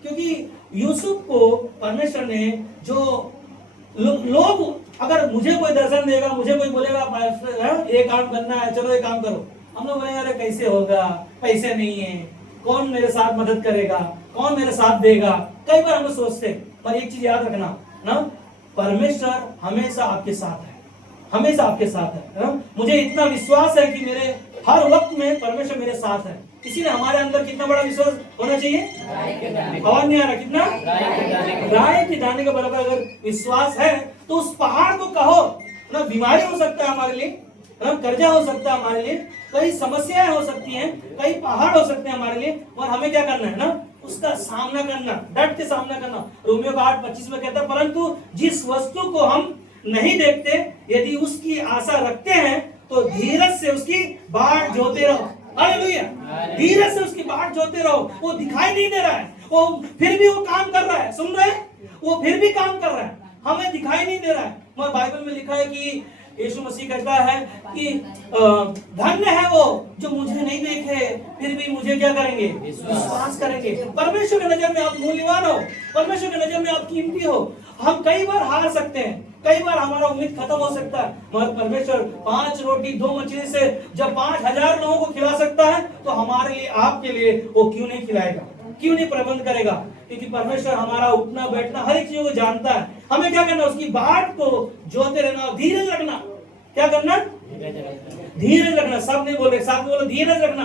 क्योंकि यूसुफ को परमेश्वर ने जो लोग, अगर मुझे कोई दर्शन देगा, मुझे कोई बोलेगा ये काम करना है, चलो ये काम करो, हम लोग बोलेंगे अरे कैसे होगा, पैसे नहीं है, कौन मेरे साथ मदद करेगा, कौन मेरे साथ देगा। कई बार हम लोग सोचते हैं, पर एक चीज याद रखना ना, परमेश्वर हमेशा आपके साथ है, हमेशा आपके साथ है ना? मुझे इतना विश्वास है कि मेरे हर वक्त में परमेश्वर मेरे साथ है। इसीलिए हमारे अंदर कितना बड़ा विश्वास होना चाहिए? और नहीं आ रहा, कितना? राय के दाने के बराबर अगर विश्वास है तो उस पहाड़ को कहो ना। बीमारी हो सकता है हमारे लिए, कर्जा हो सकता है हमारे लिए, कई समस्याएं हो सकती हैं, कई पहाड़ हो सकते हैं हमारे लिए, और हमें क्या करना है ना, उसका सामना करना, डट के सामना करना। रोमियो 8:25 में कहता है, परंतु जिस वस्तु को हम नहीं देखते, यदि उसकी आशा रखते हैं तो धीरज से उसकी बाट जोते रहो। हालेलुया! धीरज से उसकी बाट जोते रहो। वो दिखाई नहीं दे रहा है, वो फिर भी वो काम कर रहा है। सुन रहे हैं? वो फिर भी काम कर रहा है, हमें दिखाई नहीं दे रहा है। मगर बाइबल में लिखा है कि यीशु मसीह कहता है कि धन्य है वो जो मुझे नहीं देखे फिर भी मुझे क्या करेंगे, विश्वास करेंगे। परमेश्वर की नजर में आप मूल्यवान हो, परमेश्वर की नजर में आप कीमती हो। हम कई बार हार सकते हैं, कई बार हमारा उम्मीद खत्म हो सकता है, मगर परमेश्वर 5 रोटी 2 मछली से जब 5000 लोगों को खिला सकता है, तो हमारे लिए, आपके लिए वो क्यों नहीं खिलाएगा, क्यों नहीं प्रबंध करेगा? क्योंकि परमेश्वर हमारा उठना बैठना हर एक चीज को जानता है। हमें क्या करना, उसकी बाट को जोते रहना, धीरज रखना। क्या करना? धीरज रखना। सब नहीं बोले, साथ में बोलो धीरज रखना।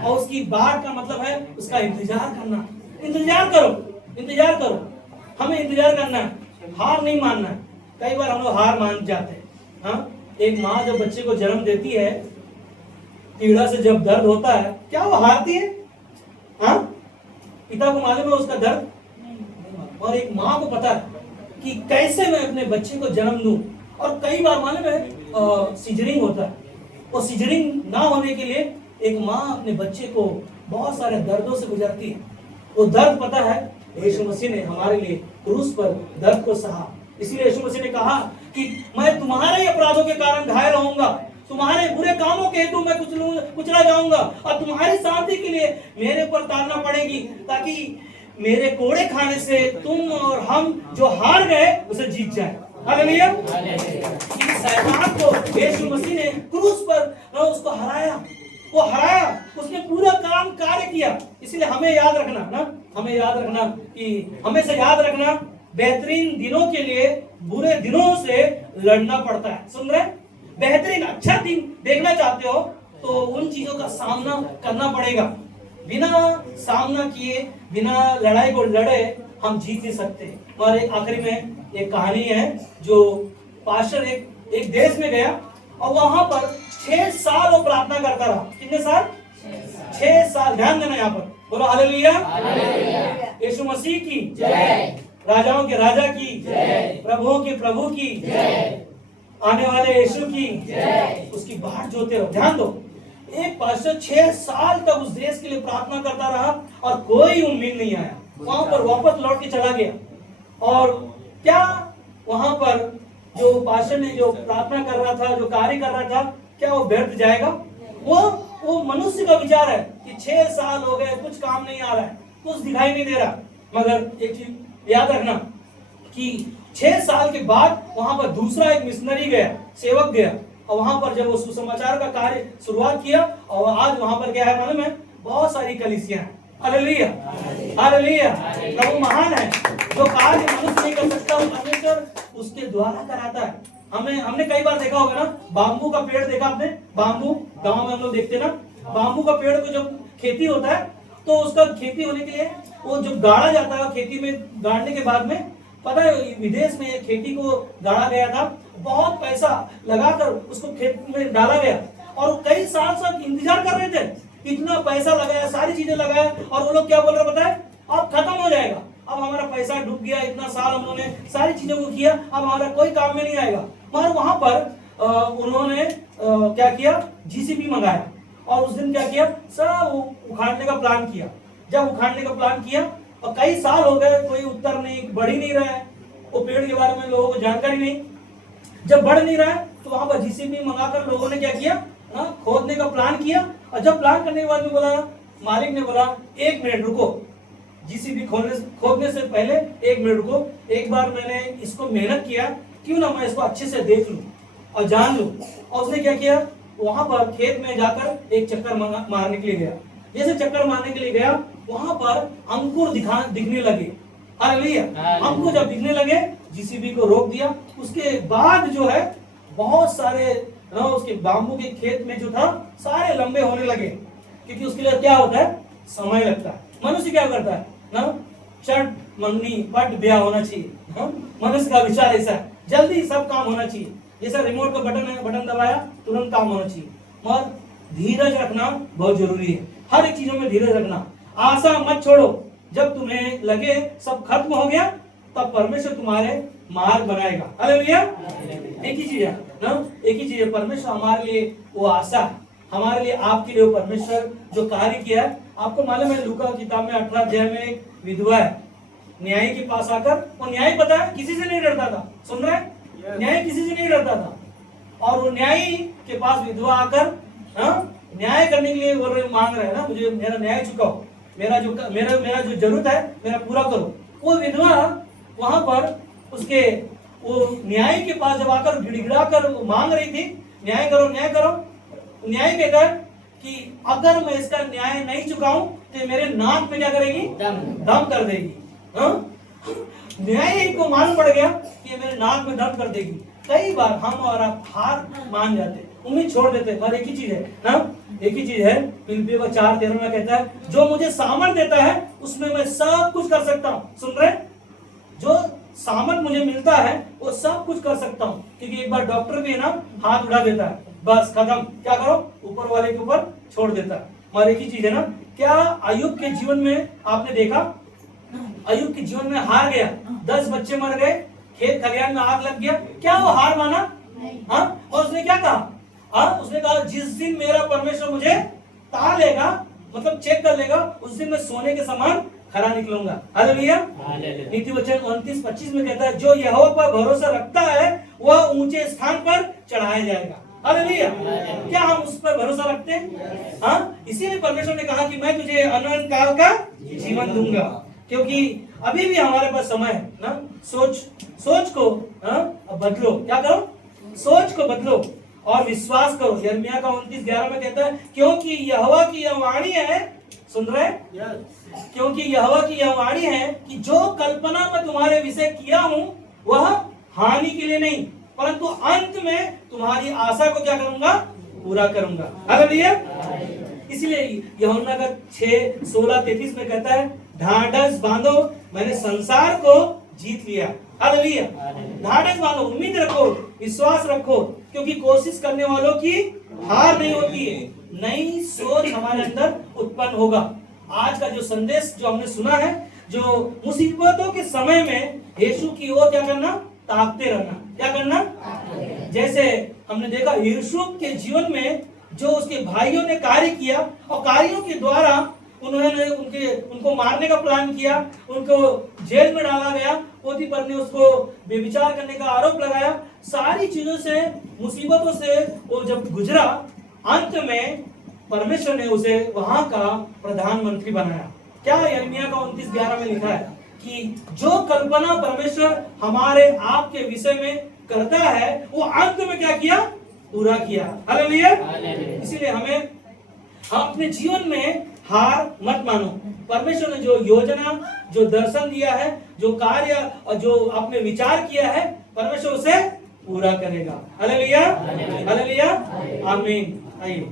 और उसकी बाट का मतलब है उसका इंतजार करना। इंतजार करो, इंतजार करो, हमें इंतजार करना है, हार नहीं मानना है। कई बार हम लोग हार मान जाते हैं। हाँ, एक माँ जब बच्चे को जन्म देती है, पीड़ा से जब दर्द होता है, क्या वो हारती है? हाँ, पिता को मालूम है उसका दर्द, और एक माँ को पता है कि कैसे मैं अपने बच्चे को जन्म दूं। और कई बार मालूम है सीजरिंग होता है, वो सीजरिंग ना होने के लिए एक माँ अपने बच्चे को बहुत सारे दर्दों से गुजरती है। वो दर्द पता है, यीशु मसीह ने हमारे लिए क्रूस पर दर्द को सहा। इसीलिए यीशु मसीह ने कहा कि मैं तुम्हारे अपराधों के कारण घायल होऊंगा, तुम्हारे बुरे कामों के हेतु मैं कुचला जाऊंगा, और तुम्हारी शांति के लिए मेरे ऊपर तारना पड़ेगी, ताकि मेरे कोड़े खाने से तुम और हम जो हार गए उसे जीत जाए। हालेलुया! शैतान को यीशु मसीह ने क्रूस पर उसको हराया, वो हराया, उसने पूरा काम कार्य किया। इसलिए हमें याद रखना ना, हमें याद रखना कि हमेशा याद रखना, बेहतरीन दिनों के लिए बुरे दिनों से लड़ना पड़ता है। सुन रहे? बेहतरीन अच्छा दिन देखना चाहते हो तो उन चीजों का सामना करना पड़ेगा। बिना सामना किए, बिना लड़ाई को लड़े हम जीत नहीं सकते। और एक आखिरी में एक कहानी है, जो पास्टर एक देश में गया और वहां पर 6 साल वो प्रार्थना करता रहा। कितने साल? 6 साल। ध्यान देना यहाँ पर, बोलो हालेलुया। यीशु मसीह की जय। राजाओं के राजा की जय। प्रभुओं के प्रभु की जय। आने वाले यीशु की जय। उसकी बाट जोते रहो। ध्यान दो, एक पास्टर 6 साल तक उस देश के लिए प्रार्थना करता रहा और कोई उम्मीद नहीं आया। वहां पर वापस लौट के चला गया। और क्या वहां पर जो पास्टर ने जो प्रार्थना कर रहा था, जो कार्य कर रहा था, क्या वो व्यर्थ जाएगा? वो मनुष्य का विचार है कि 6 साल हो गए, कुछ काम नहीं आ रहा है, कुछ दिखाई नहीं दे रहा। मगर एक चीज याद रखना कि 6 साल के बाद वहां पर दूसरा एक मिशनरी गया, सेवक गया, और वहां पर जब वो सुसमाचार का कार्य शुरुआत किया, और आज वहां पर क्या है मालूम है? बहुत सारी कलीसियां हैं। Hallelujah, hallelujah. प्रभु महान है। जो कार्य मनुष्य नहीं कर सकता वो परमेश्वर उसके द्वारा कराता है। हमने कई बार देखा होगा ना, बाम्बू का पेड़ देखा आपने? बाम्बू गांव में हम लोग देखते ना, बाम्बू का पेड़ को जब खेती होता है तो उसका खेती होने के लिए वो जब गाड़ा जाता है, खेती में गाड़ने के बाद में, पता है विदेश में खेती को गाड़ा गया था, बहुत पैसा लगाकर उसको खेत में डाला गया, और वो कई साल इंतजार कर रहे थे। इतना पैसा लगाया, सारी चीजें लगाया, और वो लोग क्या बोल रहे पता है? अब खत्म हो जाएगा, अब हमारा पैसा डूब गया, इतना साल हम लोगों ने सारी चीजों को किया, अब हमारा कोई काम में नहीं आएगा। मगर वहां पर उन्होंने क्या किया? जीसीबी मंगाया, और उस दिन क्या किया? सब उखाड़ने का प्लान किया। जब उखाड़ने का प्लान किया और कई साल हो गए, कोई उत्तर नहीं, बढ़ ही नहीं रहा है, वो पेड़ के बारे में लोगों को जानकारी नहीं। जब बढ़ नहीं रहा है तो वहां पर जीसीबी मंगाकर लोगों ने क्या किया? खोदने का प्लान किया। और जब प्लान करने के बाद में बोला, मालिक ने बोला 1 मिनट रुको, जीसीबी खोदने से पहले 1 मिनट रुको, एक बार मैंने इसको मेहनत किया, क्यों ना मैं इसको अच्छे से देख लूं और जान लूं। और उसने क्या किया? वहां पर खेत में जाकर एक चक्कर मारने के लिए गया। जैसे चक्कर मारने के लिए गया, वहां पर अंकुर दिखने लगे। हालेलुया। अंकुर जब दिखने लगे, जीसीबी को रोक दिया। उसके बाद जो है बहुत सारे उसके बाम्बू के खेत में जो था सारे लंबे होने लगे, क्योंकि उसके लिए क्या होता है? समय लगता है। मनुष्य क्या करता है ना, चट मंगनी पट ब्याह होना चाहिए। मनुष्य का विचार ऐसा है, जल्दी सब काम होना चाहिए, जैसा रिमोट का बटन है, बटन दबाया तुरंत काम होना चाहिए। मगर धीरज रखना बहुत जरूरी है। हर एक चीजों में धीरज रखना, आशा मत छोड़ो। जब तुम्हें लगे सब खत्म हो गया, तब परमेश्वर तुम्हारे मार्ग बनाएगा। हालेलुया। एक ही चीज है ना, एक ही चीज है, परमेश्वर हमारे लिए वो आशा है, हमारे लिए आपके लिए वो परमेश्वर जो कार्य किया है। आपको मालूम है लूका किताब में 18 अध्याय में एक विधवा है, न्यायी के पास आकर, वो न्यायी पता है किसी से नहीं डरता था। सुन रहे हैं? न्यायी किसी से नहीं डरता था, और वो न्यायी के पास विधवा आकर न्याय करने के लिए बोल रहे, मांग रहे हैं ना, मुझे मेरा न्याय चुकाओ, मेरा जो जरूरत है मेरा पूरा करो। वो विधवा वहां पर उसके वो न्याय के पास जब आकर गिड़गिड़ा कर मांग रही थी, न्याय करो न्याय करो। न्याय कहता है कि अगर मैं इसका न्याय नहीं चुकाऊं तो मेरे नाक पे क्या करेगी? दम कर देगी। न्याय को मालूम पड़ गया कि मेरे नाक में दम कर देगी। कई बार हम और आप हार मान जाते, उम्मीद छोड़ देते। पर एक ही चीज है ना, एक ही चीज है, फिलिप्पियों 4:13 में कहता है, जो मुझे सामर्थ देता है उसमें मैं सब कुछ कर सकता हूँ। सुन रहे? जो सामर्थ मुझे मिलता है वो सब कुछ कर सकता हूँ। क्योंकि एक बार डॉक्टर भी ना हाथ उड़ा देता है, बस खत्म, क्या करो? ऊपर वाले के ऊपर छोड़ देता है। और एक ही चीज है ना, क्या अय्यूब के जीवन में आपने देखा? अय्यूब के जीवन में हार गया, 10 बच्चे मर गए, खेत खलिहान में आग लग गया, क्या वो हार माना? हाँ। और उसने क्या कहा? हाँ, उसने कहा जिस दिन मेरा परमेश्वर मुझे तार लेगा, मतलब चेक कर लेगा, उस दिन मैं सोने के समान खरा निकलूंगा। हालेलुया। नीति वचन 29-25 में कहता है, जो यहोवा पर भरोसा रखता है वह ऊंचे स्थान पर चढ़ाया जाएगा। हालेलुया। क्या हम उस पर भरोसा रखते हैं? हाँ, इसीलिए परमेश्वर ने कहा कि मैं तुझे अनंत काल का जीवन दूंगा, क्योंकि अभी भी हमारे पास समय है ना। सोच को बदलो, क्या करो? सोच को बदलो और विश्वास करो। यिर्मयाह का 29:11 में कहता है, क्योंकि यहोवा की यह वाणी है, सुन रहे? क्योंकि यहोवा की यह वाणी है कि जो कल्पना मैं तुम्हारे विषय किया हूं वह हानि के लिए नहीं, परंतु अंत में तुम्हारी आशा को क्या करूंगा? पूरा करूंगा। हालेलुया। इसलिए यूहन्ना का 6:16-33 में कहता है, ढाढ़स बांधो, मैंने संसार को जीत लिया। हालेलुया। ढाढ़स बांधो, उम्मीद रखो, विश्वास रखो, क्योंकि कोशिश करने वालों की हार नहीं होती है। नई सोच हमारे अंदर उत्पन्न होगा। आज का जो संदेश जो हमने सुना है, जो मुसीबतों के समय में यीशु की ओर क्या करना, ताकते रहना। क्या करना, जैसे हमने देखा यूसुफ के जीवन में जो उसके भाइयों ने कार्य किया और कार्यों के द्वारा उन्होंने उनको मारने का प्लान किया, उनको जेल में डाला गया, पोतीफर ने उसको बेविचार करने का आरोप लगाया, सारी चीजों से, मुसीबतों से वो जब गुजरा, अंत में परमेश्वर ने उसे वहां का प्रधानमंत्री बनाया। क्या यिर्मयाह का 29:11 में लिखा है कि जो कल्पना परमेश्वर हमारे आपके विषय में करता है वो अंत में क्या किया, पूरा किया। हालेलुया। इसीलिए हम अपने जीवन में हार मत मानो। परमेश्वर ने जो योजना, जो दर्शन दिया है, जो कार्य और जो आपने विचार किया है, परमेश्वर उसे पूरा करेगा। हालेलुया, हालेलुया, आमीन। आइए।